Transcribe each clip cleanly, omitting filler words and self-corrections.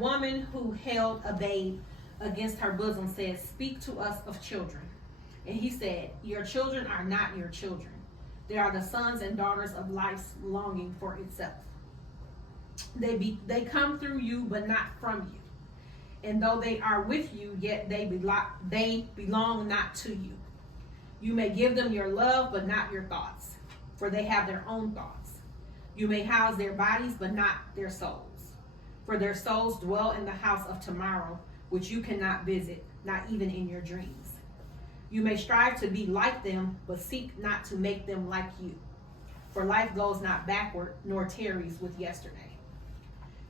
woman who held a babe against her bosom said, "Speak to us of children." And he said, "Your children are not your children. They are the sons and daughters of life's longing for itself. They come through you, but not from you. And though they are with you, yet they belong not to you. You may give them your love, but not your thoughts, for they have their own thoughts. You may house their bodies, but not their souls. For their souls dwell in the house of tomorrow, which you cannot visit, not even in your dreams. You may strive to be like them, but seek not to make them like you. For life goes not backward, nor tarries with yesterday.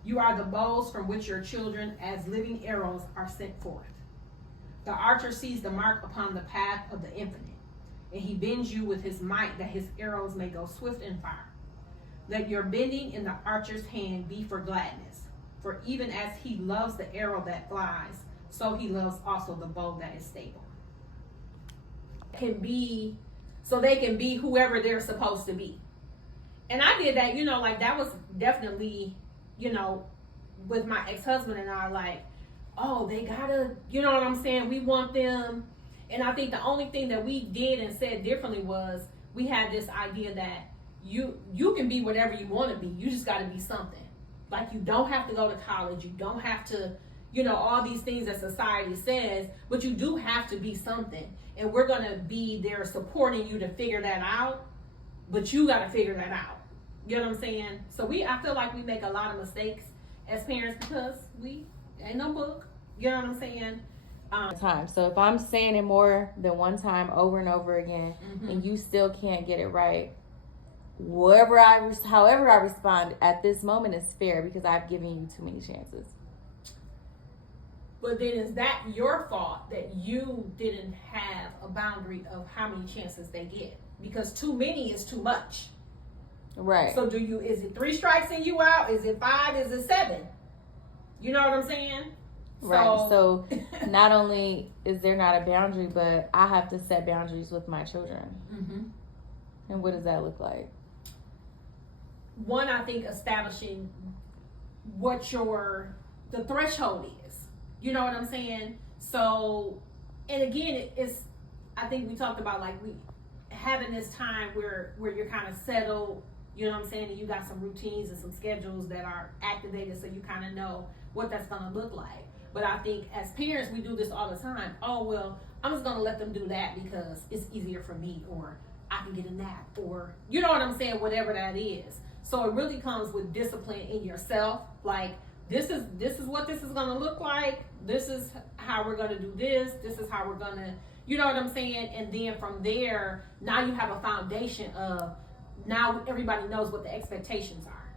You are the bows from which your children, as living arrows, are sent forth. The archer sees the mark upon the path of the infinite, and he bends you with his might that his arrows may go swift and far. Let your bending in the archer's hand be for gladness, for even as he loves the arrow that flies, so he loves also the bow that is stable." So they can be whoever they're supposed to be. And I did that, like that was definitely, with my ex-husband and I, like, oh, they gotta, you know what I'm saying? We want them. And I think the only thing that we did and said differently was we had this idea that you can be whatever you want to be. You just got to be something. Like, you don't have to go to college. You don't have to, all these things that society says, but you do have to be something. And we're going to be there supporting you to figure that out, but you got to figure that out. You know what I'm saying? So I feel like we make a lot of mistakes as parents because we ain't no book. You know what I'm saying? So if I'm saying it more than one time over and over again, and you still can't get it right, however I respond at this moment is fair because I've given you too many chances. But then is that your fault that you didn't have a boundary of how many chances they get? Because too many is too much. Right. So is it 3 strikes and you out? Is it 5? Is it 7? You know what I'm saying? Right. So not only is there not a boundary, but I have to set boundaries with my children. Mm-hmm. And what does that look like? One, I think establishing what the threshold is. You know what I'm saying? So, and again, I think we talked about like we having this time where you're kind of settled. You know what I'm saying? And you got some routines and some schedules that are activated, so you kind of know what that's going to look like. But I think as parents, we do this all the time. Oh, well, I'm just going to let them do that because it's easier for me, or I can get a nap, or you know what I'm saying, whatever that is. So it really comes with discipline in yourself. Like, this is what this is going to look like. This is how we're going to do this. This is how we're going to, you know what I'm saying? And then from there, now you have a foundation of, now everybody knows what the expectations are.